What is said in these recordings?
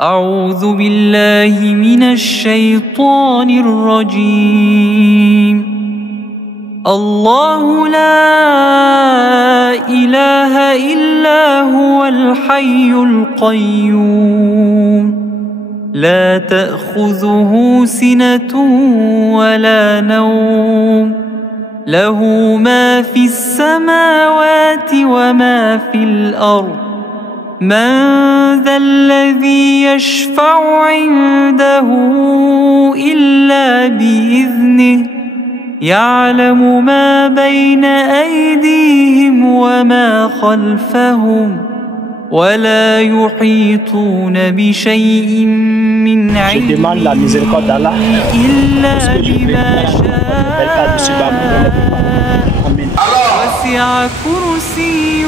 أعوذ بالله من الشيطان الرجيم. الله لا إله إلا هو الحي القيوم لا تأخذه سنة ولا نوم له ما في السماوات وما في الأرض من ذا الذي يشفع عنده إلا بإذنه يعلم ما بين أيديهم وما خلفهم ولا يحيطون بشيء من علمه إلا بما شاء وسع كرسيه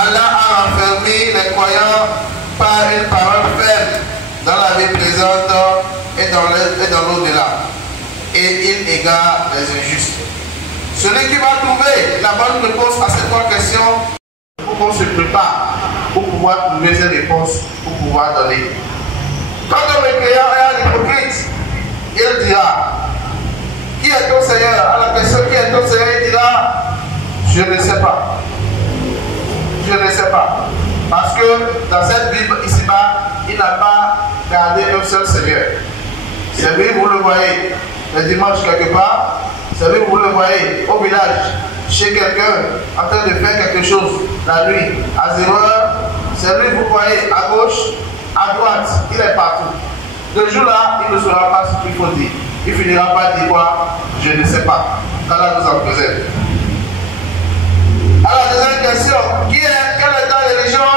Allah a enfermé les croyants par une parole ferme dans la vie présente et dans l'au-delà. Et il égare les injustes. Celui qui va trouver la bonne réponse à ces trois questions, pour qu'on se prépare pour pouvoir trouver ces réponses, pour pouvoir donner. Quand le mécréant est un hypocrite, il dira: qui est ton Seigneur? À la question qui est ton Seigneur, il dira: je ne sais pas. Je ne sais pas. Parce que dans cette Bible ici-bas, il n'a pas gardé un seul Seigneur. C'est lui, vous le voyez, le dimanche quelque part. C'est lui, vous le voyez, au village, chez quelqu'un, en train de faire quelque chose, la nuit, à 0 heure. C'est lui, vous voyez, à gauche, à droite, il est partout. Le jour-là, il ne saura pas ce qu'il faut dire. Il finira par dire quoi? Je ne sais pas. Allah nous en préserve. Alors, deuxième question, quelle est ta religion?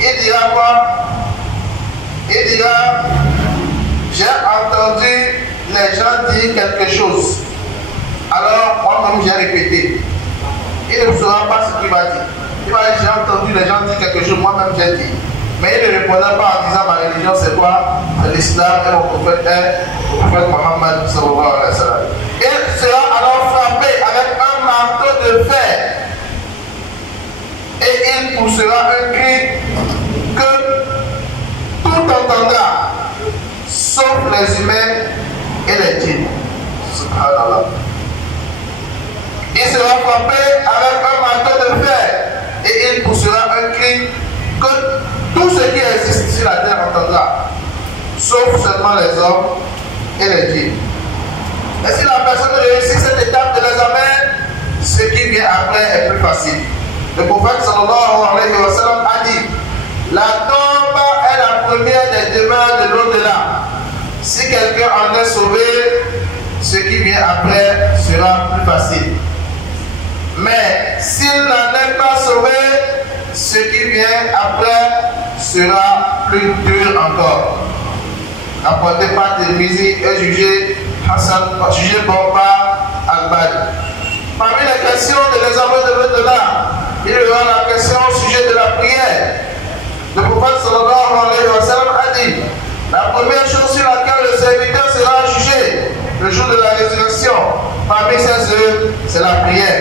Il dira quoi? Il dira: j'ai entendu les gens dire quelque chose. Alors, moi-même, j'ai répété. Il ne saura pas ce qu'il va dire. Il va dire: j'ai entendu les gens dire quelque chose, moi-même, j'ai dit. Mais il ne répondra pas en disant: ma religion, c'est quoi? C'est l'islam et mon prophète est le prophète Mohammed sallallahu alayhi wa sallam. Il sera alors frappé avec un marteau de fer. Et il poussera un cri que tout entendra, sauf les humains et les djinns. Subhanallah. Il sera frappé avec un marteau de fer et il poussera un cri que tout ce qui existe sur la terre entendra, sauf seulement les hommes et les djinns. Et si la personne réussit cette étape de l'examen, ce qui vient après est plus facile. Le prophète sallallahu alayhi wa sallam a dit: la tombe est la première des demeures de l'au-delà. Si quelqu'un en est sauvé, ce qui vient après sera plus facile. Mais s'il n'en est pas sauvé, ce qui vient après sera plus dur encore. Rapporté par Tirmizi et jugé bon par Al-Bani. Parmi les questions de l'examen de l'au-delà, il y aura la question au sujet de la prière. Le prophète sallallahu alayhi wa sallam a dit: la première chose sur laquelle le serviteur sera jugé le jour de la résurrection, parmi ses œuvres, c'est la prière.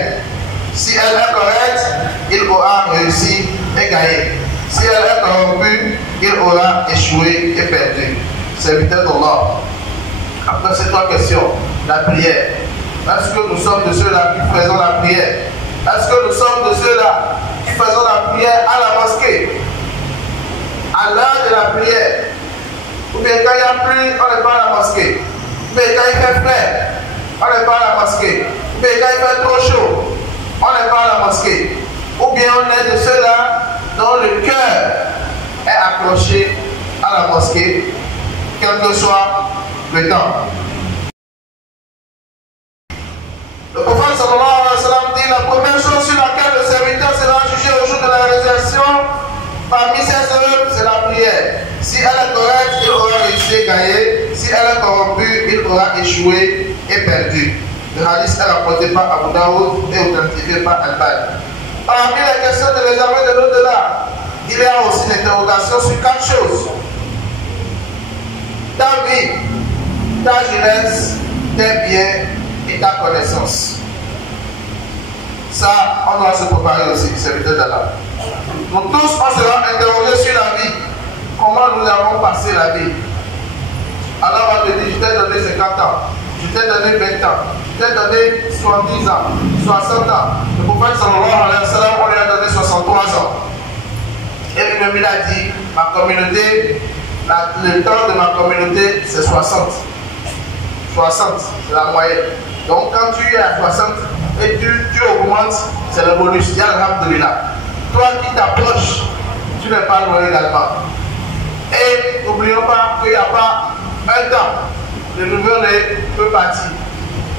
Si elle est correcte, il aura réussi et gagné. Si elle est corrompue, il aura échoué et perdu. Serviteur d'Allah. Après ces trois questions, la prière. Est-ce que nous sommes de ceux-là qui faisons la prière? Est-ce que nous sommes de ceux-là qui faisons la prière à la mosquée, à l'heure de la prière? Ou bien quand il n'y a pluie, on n'est pas à la mosquée? Ou bien quand il fait frais, on n'est pas à la mosquée? Ou bien quand il fait trop chaud, on n'est pas à la mosquée? Ou bien on est de ceux-là dont le cœur est accroché à la mosquée, quel que soit le temps? Le prophète sallallahu alayhi wa sallam dit: la première chose sur laquelle le serviteur sera jugé au jour de la résurrection, parmi ses œuvres, c'est la prière. Si elle est correcte, il aura réussi et gagné. Si elle est corrompue, il aura échoué et perdu. Le hadith est rapporté par Abu Daoud et authentifié par Al-Bani. Parmi les questions de l'examen de l'au-delà, il y a aussi l'interrogation sur 4 choses: ta vie, ta jeunesse, tes biens et ta connaissance. Ça, on doit se préparer aussi, serviteur d'Allah. Nous tous, on sera interrogés sur la vie. Comment nous avons passé la vie? Allah va te dire, je t'ai donné 50 ans, je t'ai donné 20 ans, je t'ai donné 70 ans, 60 ans. Le prophète sallallahu alayhi wa sallam, on lui a donné 63 ans. Et lui-même, il a dit, ma communauté, le temps de ma communauté, c'est 60. 60, c'est la moyenne. Donc quand tu es à 60 et tu augmentes, c'est le bonus. Il y a alhamdulillah. Toi qui t'approches, tu n'es pas loin également. Et n'oublions pas qu'il n'y a pas un temps. Le nouveau-né peut partir.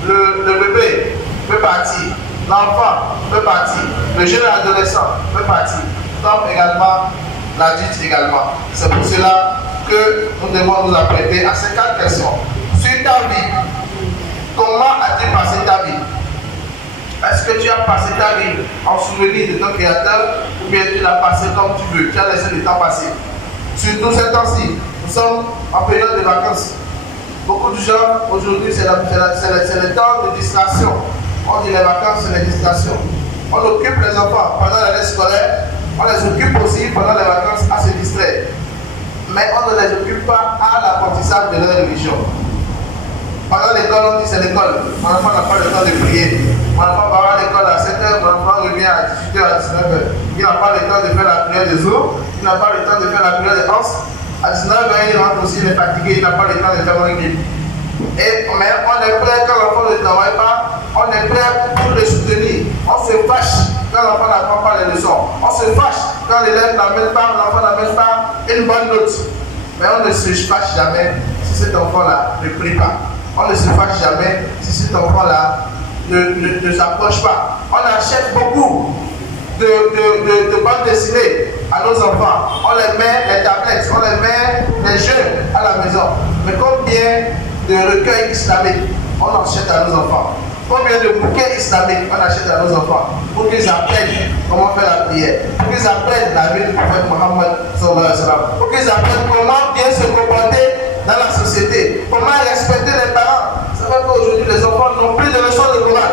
Le bébé peut partir. L'enfant peut partir. Le jeune adolescent peut partir. Comme également l'adulte également. C'est pour cela que nous devons nous apprêter à ces 4 questions. Sur ta vie, comment as-tu passé ta vie? Est-ce que tu as passé ta vie en souvenir de ton Créateur ou bien tu l'as passé comme tu veux? Tu as laissé le temps passer. Surtout ces temps-ci, nous sommes en période de vacances. Beaucoup de gens, aujourd'hui, c'est le temps de distraction. On dit les vacances, c'est les distractions. On occupe les enfants pendant l'année scolaire, on les occupe aussi pendant les vacances à se distraire. Mais on ne les occupe pas à l'apprentissage de leur religion. Pendant l'école, on dit c'est l'école. Mon enfant n'a pas le temps de prier. Mon enfant va à l'école à 7h, mon enfant revient à 18h, à 19h. Il n'a pas le temps de faire la prière des eaux, il n'a pas le temps de faire la prière des hanches. À 19h, il rentre aussi, il est fatigué, il n'a pas le temps de faire un game. Mais on est prêt quand l'enfant ne travaille pas, on est prêt pour le soutenir. On se fâche quand l'enfant n'apprend pas les leçons. On se fâche quand l'élève n'amène pas, l'enfant n'amène pas une bonne note. Mais on ne se fâche jamais si cet enfant-là ne prie pas. On ne se fâche jamais si cet enfant-là ne s'approche pas. On achète beaucoup de bandes dessinées à nos enfants. On les met les tablettes, on les met les jeux à la maison. Mais combien de recueils islamiques on achète à nos enfants? Combien de bouquets islamiques on achète à nos enfants pour qu'ils apprennent comment faire la prière, pour qu'ils apprennent la vie du prophète Mohammed sallallahu alayhi wa sallam, pour qu'ils apprennent comment bien se comporter dans la société, comment respecter les parents. C'est vrai qu'aujourd'hui les enfants n'ont plus de leçons de Coran.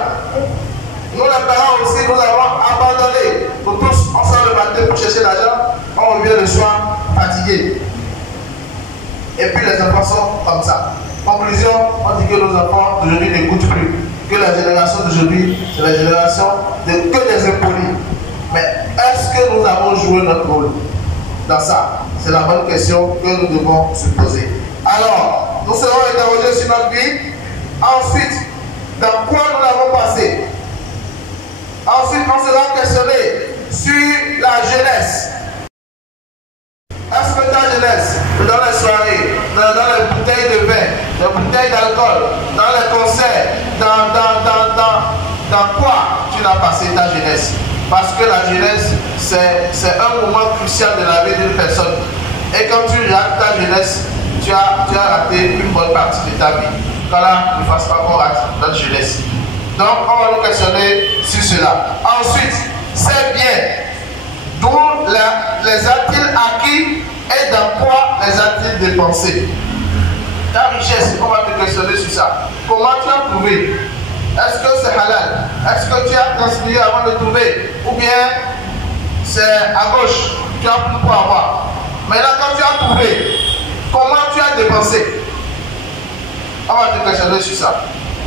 Nous les parents aussi, nous avons abandonné. Nous tous, on sort le matin pour chercher l'argent, on revient le soir fatigué. Et puis les enfants sont comme ça. Conclusion, on dit que nos enfants d'aujourd'hui n'écoutent plus. Que la génération d'aujourd'hui, c'est la génération de que des impolis. Mais est-ce que nous avons joué notre rôle dans ça? C'est la bonne question que nous devons se poser. Alors, nous serons interrogés sur notre vie. Ensuite, dans quoi nous l'avons passé? Ensuite, on sera questionné sur la jeunesse. Est-ce que ta jeunesse, dans les soirées, dans les bouteilles de vin, les bouteilles d'alcool, dans les concerts, dans quoi tu n'as passé ta jeunesse? Parce que la jeunesse, c'est un moment crucial de la vie d'une personne. Et quand tu rates ta jeunesse, tu as raté une bonne partie de ta vie. Qu'Allah ne fasse pas qu'on rate notre jeunesse. Donc, on va nous questionner sur cela. Ensuite, c'est bien. D'où les a-t-il acquis et dans quoi les a-t-il dépensés? Ta richesse, on va te questionner sur ça. Comment tu as trouvé? Est-ce que c'est halal? Est-ce que tu as transpiré avant de trouver? Ou bien c'est à gauche, tu as pris pour avoir? Maintenant, quand tu as trouvé, comment tu as dépensé? On va te questionner sur ça.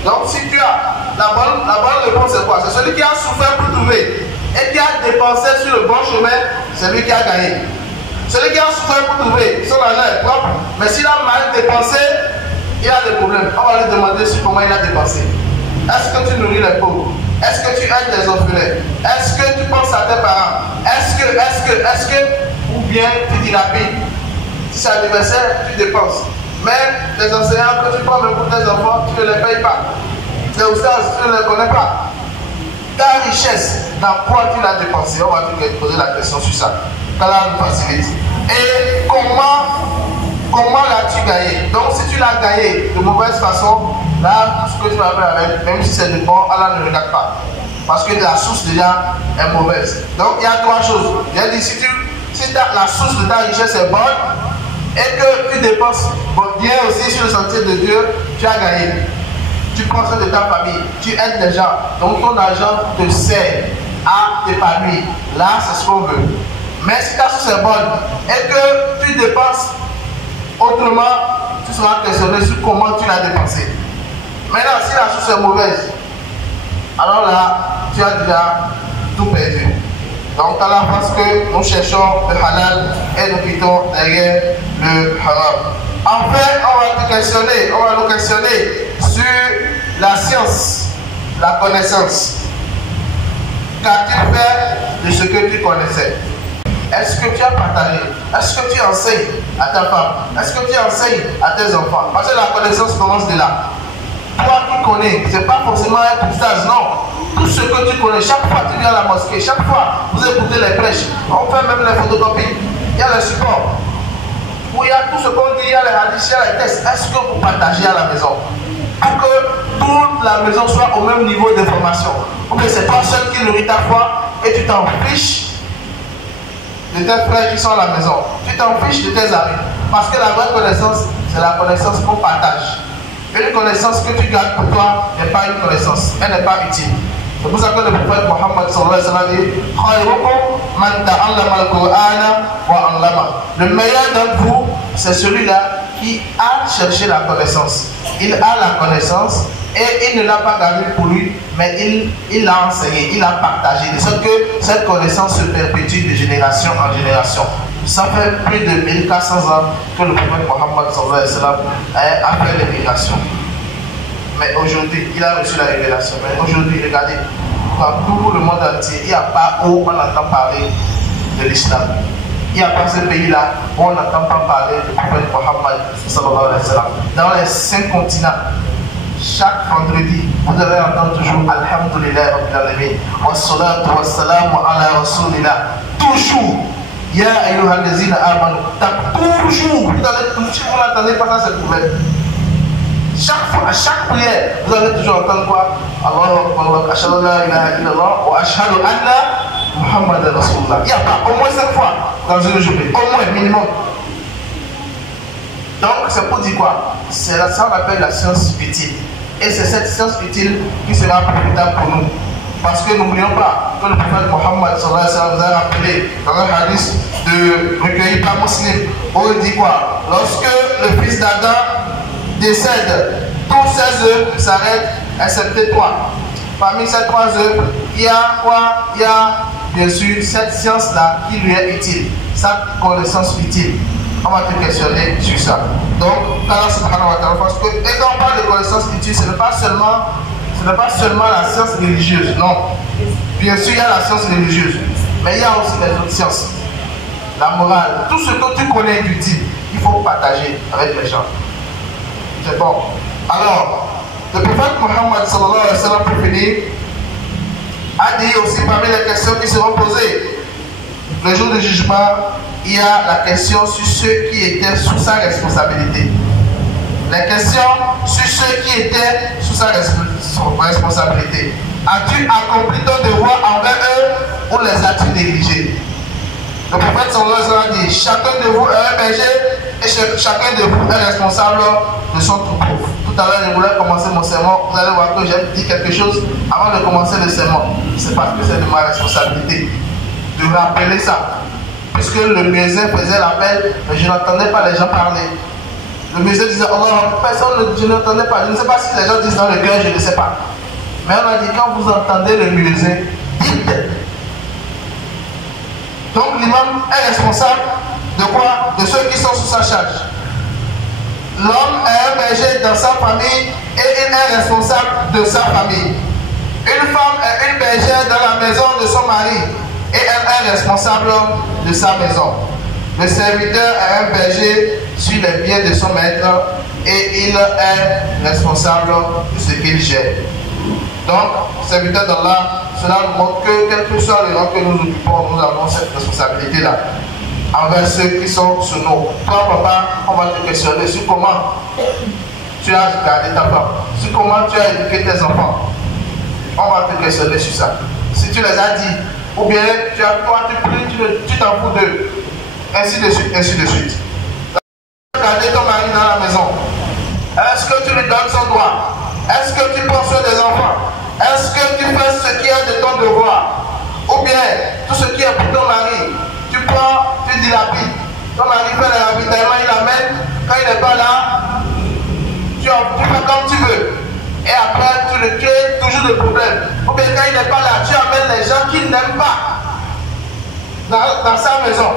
Donc, si tu as la bonne réponse, c'est quoi? C'est celui qui a souffert pour trouver et qui a dépensé sur le bon chemin, c'est lui qui a gagné. Celui qui a souffert pour trouver, son argent est propre, mais s'il a mal dépensé, il a des problèmes. On va lui demander sur comment il a dépensé. Est-ce que tu nourris les pauvres? Est-ce que tu aides les orphelins? Est-ce que tu penses à tes parents? Est-ce que, ou bien tu dilapides? Si c'est anniversaire, tu dépenses. Mais les enseignants que tu prends même pour tes enfants, tu ne les payes pas. Les oustaz, tu ne les connais pas. Ta richesse, dans quoi tu l'as dépensé? On va te poser la question sur ça. qu'Allah nous facilite. Et comment l'as-tu gagné? Donc si tu l'as gagné de mauvaise façon, là, tout ce que tu vas faire avec, même si c'est de bon, Allah ne regarde pas. Parce que la source déjà est mauvaise. Donc il y a trois choses. Il a dit, si la source de ta richesse est bonne et que tu dépenses bien aussi sur le sentier de Dieu, tu as gagné. tu prends soin de ta famille, tu aides les gens, donc ton argent te sert à t'épanouir. Là, c'est ce qu'on veut. Mais si ta source est bonne et que tu dépenses autrement, tu seras questionné sur comment tu l'as dépensé. Maintenant, si la source est mauvaise, alors là, tu as déjà tout perdu. Donc, à la place que nous cherchons le halal et nous quittons derrière le haram. Enfin, on va nous questionner sur la science, la connaissance. Qu'as-tu fait de ce que tu connaissais? Est-ce que tu as partagé? Est-ce que tu enseignes à ta femme? Est-ce que tu enseignes à tes enfants? Parce que la connaissance commence de là. Toi qui connais, ce n'est pas forcément un stage, non. Tout ce que tu connais, chaque fois que tu viens à la mosquée, chaque fois que vous écoutez les prêches, on fait même les photocopies, il y a les supports, où il y a tout ce qu'on dit, il y a les hadiths, il y a les tests. Est-ce que vous partagez à la maison? Pour que toute la maison soit au même niveau d'information. Ou bien c'est toi seul qui nourrit ta foi et tu t'en fiches de tes frères qui sont à la maison. Tu t'en fiches de tes amis. Parce que la vraie connaissance, c'est la connaissance qu'on partage. Une connaissance que tu gardes pour toi n'est pas une connaissance, elle n'est pas utile. C'est pour ça que le prophète Mohammed sallallahu alayhi wa sallam dit le meilleur d'entre vous, c'est celui-là qui a cherché la connaissance. Il a la connaissance et il ne l'a pas gardée pour lui, mais il l'a enseigné, il l'a partagé. De sorte que cette connaissance se perpétue de génération en génération. Ça fait plus de 1400 ans que le prophète Mohammed sallallahu alayhi wa sallam a fait l'émigration. Mais aujourd'hui, il a reçu la révélation. Mais aujourd'hui, regardez, dans tout le monde entier, il n'y a pas où on entend parler de l'islam. Il n'y a pas ce pays-là où on n'entend pas parler du prophète Mohammed sallallahu alayhi wa sallam. Dans les 5 continents, chaque vendredi, vous allez entendre toujours Alhamdulillah Rabbil Alamin, wassalatu wassalamu ala rasulillah. Toujours. Ya ayyuhallazina amanu. Toujours. Vous n'entendez pas ça, c'est le problème. Chaque fois, à chaque prière, vous allez toujours entendre quoi? Allahu Akbar, ashhadu an la ilaha illallah wa ashhadu anna Muhammadan Rasulullah. Il n'y a pas au moins 5 fois dans une journée, au moins minimum. Donc c'est pour dire quoi? C'est ça qu'on appelle la science utile. Et c'est cette science utile qui sera profitable pour nous. Parce que n'oublions pas que le prophète Mohammed sallallahu alayhi wa sallam nous a rappelé dans un hadith de recueilli par Muslim, où il dit quoi? Lorsque le fils d'Adam décède, tous ses œuvres s'arrêtent, excepté 3. Parmi ces 3 œuvres, il y a quoi? Il y a bien sûr cette science-là qui lui est utile, sa connaissance utile. On va te questionner sur ça. Donc, Allah subhanahu wa ta'ala, parce que, et quand on parle de connaissance utile, ce n'est pas seulement la science religieuse, non. Bien sûr, il y a la science religieuse, mais il y a aussi les autres sciences. La morale, tout ce que tu connais d'utile, il faut partager avec les gens. C'est bon. Alors, le prophète Mohammed sallallahu alayhi wa sallam, pour finir, a dit aussi parmi les questions qui seront posées le jour du jugement, il y a la question sur ceux qui étaient sous sa responsabilité. Les questions sur ceux qui étaient sous sa responsabilité. As-tu accompli ton devoir envers eux ou les as-tu négligés? Le prophète sallallahu alayhi wa sallam dit, chacun de vous est un berger et chacun de vous est responsable de son troupeau. Tout à l'heure, je voulais commencer mon sermon. Vous allez voir que j'ai dit quelque chose avant de commencer le sermon. C'est parce que c'est de ma responsabilité de rappeler ça. Puisque le muezzin faisait l'appel, mais je n'entendais pas les gens parler. Le muezzin disait, oh non, personne, je n'entendais pas. Je ne sais pas si les gens disent dans le cœur, je ne sais pas. Mais on a dit, quand vous entendez le muezzin, dites. Donc l'imam est responsable de quoi? De ceux qui sont sous sa charge. L'homme est un berger dans sa famille et il est responsable de sa famille. Une femme est une bergère dans la maison de son mari et elle est responsable de sa maison. Le serviteur est un berger sur les biens de son maître et il est responsable de ce qu'il gère. Donc, serviteur d'Allah, cela nous montre que quel que soit le rang que nous occupons, nous avons cette responsabilité-là envers ceux qui sont sous nous. Toi, papa, on va te questionner sur comment tu as gardé ta femme, sur comment tu as éduqué tes enfants. On va te questionner sur ça. Si tu les as dit, ou bien tu t'en fous d'eux, ainsi de suite, ainsi de suite. Tu as gardé ton mari dans la maison. Est-ce que tu lui donnes son droit? Est-ce que tout ce qui est pour ton mari. Tu prends, tu dilapides. Ton mari fait le ravitaillement, il l'amène. Quand il n'est pas là, tu fais comme tu veux. Et après, tu le crées toujours des problèmes. Ou bien quand il n'est pas là, tu amènes les gens qui n'aiment pas dans sa maison.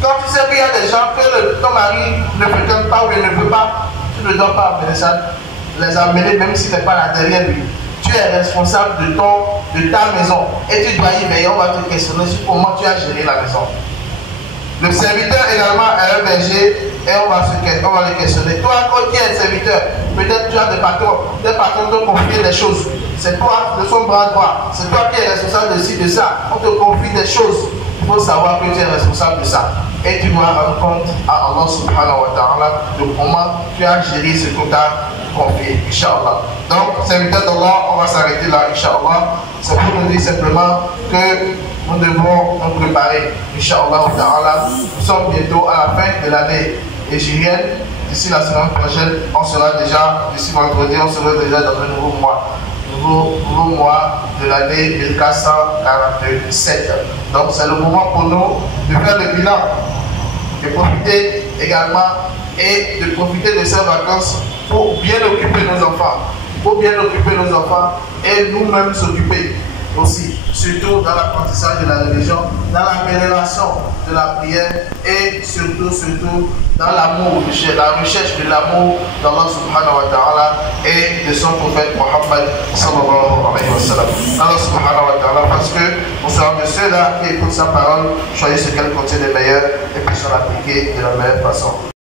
Quand tu sais qu'il y a des gens que ton mari ne fréquente pas ou il ne veut pas, tu ne dois pas amener ça, les amener même s'il n'est pas là derrière lui. Tu es responsable de ta maison et tu dois y veiller. On va te questionner sur comment tu as géré la maison. Le serviteur également est un berger et on va le questionner. Toi, quand tu es serviteur, peut-être tu as des patrons te confient des choses. C'est toi de son bras droit. C'est toi qui es responsable de ci, de ça. On te confie des choses. Il faut savoir que tu es responsable de ça. Et tu dois rendre compte à Allah subhanahu wa ta'ala de comment tu as géré ce qu'on t'a confié, Inch'Allah. Donc, serviteur d'Allah, on va s'arrêter là, Inch'Allah. C'est pour nous dire simplement que nous devons nous préparer, Inch'Allah ta'ala. Nous sommes bientôt à la fin de l'année hégirienne. D'ici la semaine prochaine, d'ici vendredi, on sera déjà dans un nouveau mois. Nouveau mois de l'année 1447. Donc c'est le moment pour nous de faire le bilan, de profiter également et de profiter de ces vacances pour bien occuper nos enfants. Pour bien occuper nos enfants et nous-mêmes s'occuper aussi, surtout dans l'apprentissage de la religion, dans l'amélioration de la prière et surtout dans l'amour, la recherche de l'amour d'Allah subhanahu wa ta'ala et de son prophète Muhammad sallallahu alayhi wa sallam. Allah subhanahu wa ta'ala, parce que nous sommes de ceux-là qui écoutent sa parole, choisissent ce qu'elle contient de meilleur et puissent l'appliquer de la meilleure façon.